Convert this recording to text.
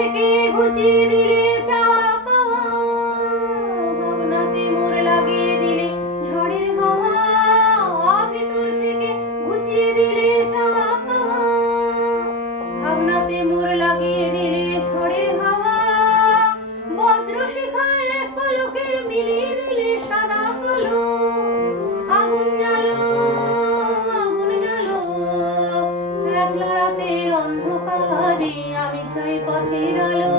থেকে ঘুচিয়ে দিলে চাওয়া পাওয়া, ভাবনাতে মোর লাগিয়ে দিলে ঝড়ের হাওয়া, ভিতর থেকে ঘুচিয়ে দিলে চাওয়া পাওয়া, ভাবনাতে মোর লাগিয়ে দিলে ঝড়ের হাওয়া, বজ্র শিখায় এক পলকে মিলিয়ে দিলে সাদা কালো, আগুন জ্বালো আগুন জ্বালো, একলা রাতের অন্ধকারে আমি চাই পথের আলো।